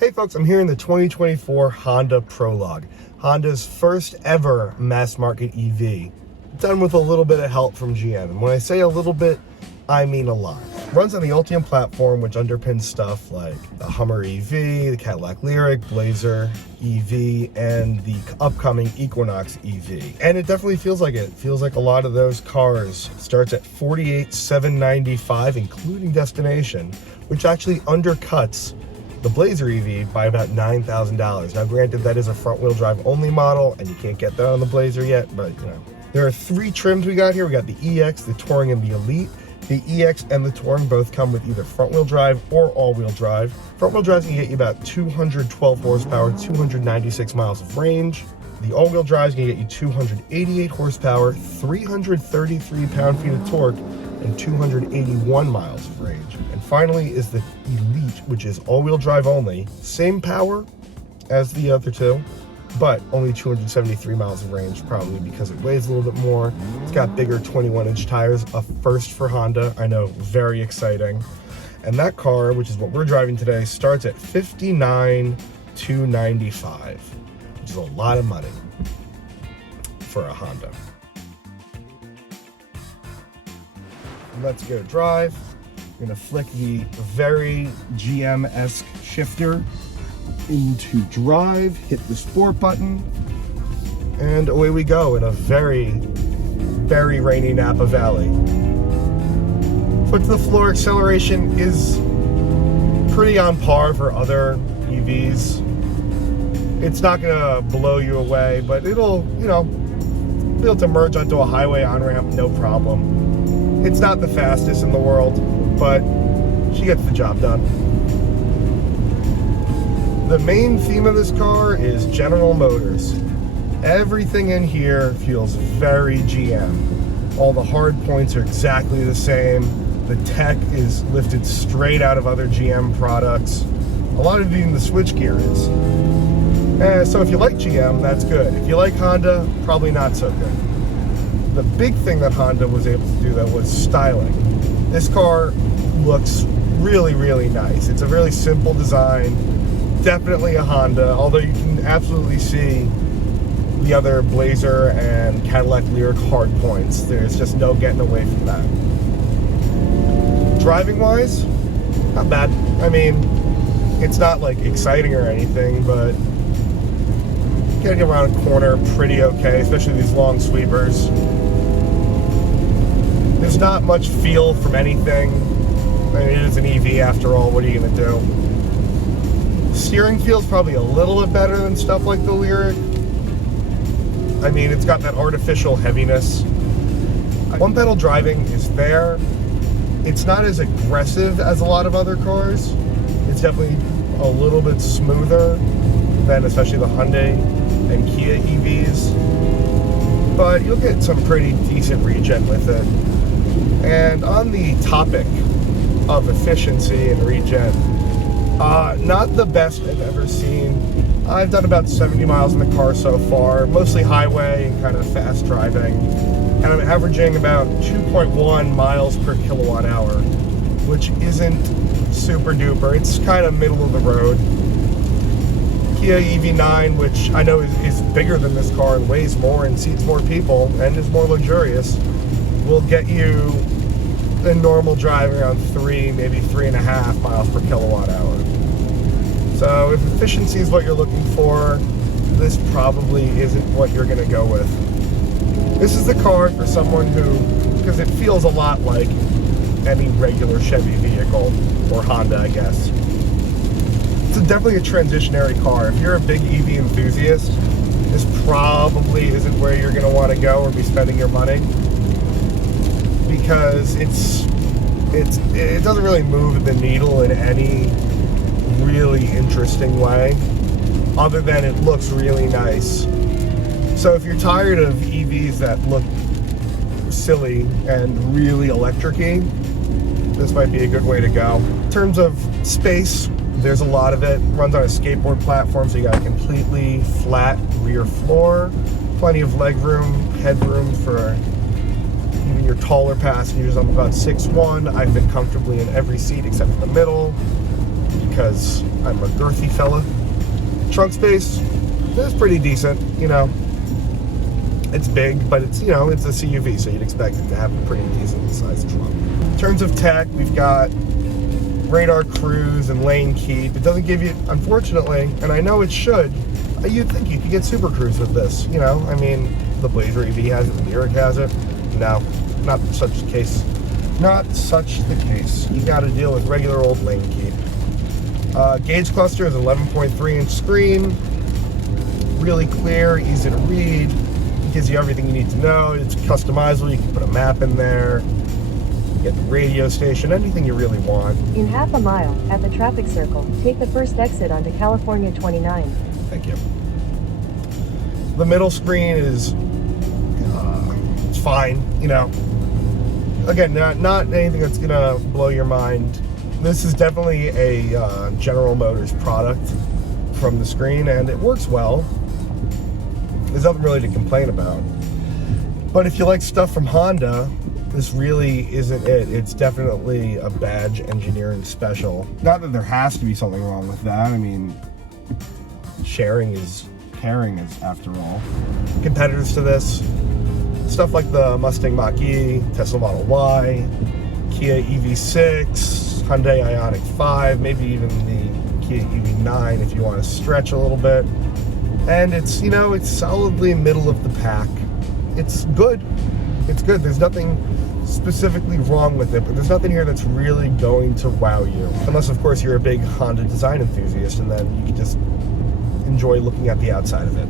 Hey folks, I'm here in the 2024 Honda Prologue, Honda's first ever mass market EV, done with a little bit of help from GM. And when I say a little bit, I mean a lot. It runs on the Ultium platform, which underpins stuff like the Hummer EV, the Cadillac Lyriq, Blazer EV, and the upcoming Equinox EV. And it definitely feels like it. It feels like a lot of those cars. It starts at $48,795, including destination, which actually undercuts the Blazer EV by about $9,000. Now granted, that is a front-wheel drive only model, and you can't get that on the Blazer yet, but you know. There are three trims we got here. We got the EX, the Touring, and the Elite. The EX and the Touring both come with either front-wheel drive or all-wheel drive. Front-wheel drive can get you about 212 horsepower, 296 miles of range. The all-wheel drive is going to get you 288 horsepower, 333 pound-feet of torque, and 281 miles of range. And finally is the Elite, which is all-wheel drive only. Same power as the other two, but only 273 miles of range, probably because it weighs a little bit more. It's got bigger 21-inch tires, a first for Honda. I know, very exciting. And that car, which is what we're driving today, starts at $59,295, which is a lot of money for a Honda. Let's go drive. I'm gonna flick the very GM-esque shifter into drive, hit the sport button, and away we go in a very, very rainy Napa Valley. Foot to the floor acceleration is pretty on par for other EVs. It's not gonna blow you away, but it'll, you know, be able to merge onto a highway on-ramp, no problem. It's not the fastest in the world, but she gets the job done. The main theme of this car is General Motors. Everything in here feels very GM. All the hard points are exactly the same. The tech is lifted straight out of other GM products. A lot of it even the switchgear is. So if you like GM, that's good. If you like Honda, probably not so good. The big thing that Honda was able to do, though, was styling. This car looks really, really nice. It's a really simple design. Definitely a Honda, although you can absolutely see the other Blazer and Cadillac Lyriq hard points. There's just no getting away from that. Driving-wise, not bad. I mean, it's not like exciting or anything, but getting around a corner pretty okay, especially these long sweepers. There's not much feel from anything. I mean, it is an EV after all, what are you gonna do? Steering feels probably a little bit better than stuff like the Lyriq. I mean, it's got that artificial heaviness. One pedal driving is there. It's not as aggressive as a lot of other cars. It's definitely a little bit smoother than especially the Hyundai and Kia EVs. But you'll get some pretty decent regen with it. And on the topic of efficiency and regen, not the best I've ever seen. I've done about 70 miles in the car so far, mostly highway and kind of fast driving. And I'm averaging about 2.1 miles per kilowatt hour, which isn't super duper. It's kind of middle of the road. Kia EV9, which I know is bigger than this car and weighs more and seats more people and is more luxurious, will get you in normal driving around 3, maybe 3.5 miles per kilowatt hour. So if efficiency is what you're looking for, this probably isn't what you're gonna go with. This is the car for someone who, because it feels a lot like any regular Chevy vehicle, or Honda, I guess. It's definitely a transitionary car. If you're a big EV enthusiast, this probably isn't where you're gonna wanna go or be spending your money, because it doesn't really move the needle in any really interesting way, other than it looks really nice. So if you're tired of EVs that look silly and really electric-y, this might be a good way to go. In terms of space, there's a lot of it. It runs on a skateboard platform, so you got a completely flat rear floor, plenty of legroom, headroom for even your taller passengers. I'm about 6'1". I fit comfortably in every seat except for the middle, because I'm a girthy fella. Trunk space is pretty decent, you know. It's big, but it's, you know, it's a CUV, so you'd expect it to have a pretty decent sized trunk. In terms of tech, we've got radar cruise and lane keep. It doesn't give you, unfortunately, and I know it should, you'd think you could get super cruise with this, you know. I mean, the Blazer EV has it, the Lyriq has it. No, not such the case. Not such the case. You got to deal with regular old lane keep. Gauge cluster is 11.3 inch screen. Really clear, easy to read. It gives you everything you need to know. It's customizable. You can put a map in there. You get the radio station, anything you really want. In half a mile, at the traffic circle, take the first exit onto California 29. Thank you. The middle screen is it's fine, you know. Again, not anything that's gonna blow your mind. This is definitely a General Motors product from the screen, and it works well. There's nothing really to complain about. But if you like stuff from Honda, this really isn't it. It's definitely a badge engineering special. Not that there has to be something wrong with that. I mean, sharing is caring, is after all. Competitors to this, stuff like the Mustang Mach-E, Tesla Model Y, Kia EV6, Hyundai Ioniq 5, maybe even the Kia EV9 if you want to stretch a little bit. And it's, you know, it's solidly middle of the pack. It's good. It's good. There's nothing specifically wrong with it, but there's nothing here that's really going to wow you. Unless, of course, you're a big Honda design enthusiast, and then you can just enjoy looking at the outside of it.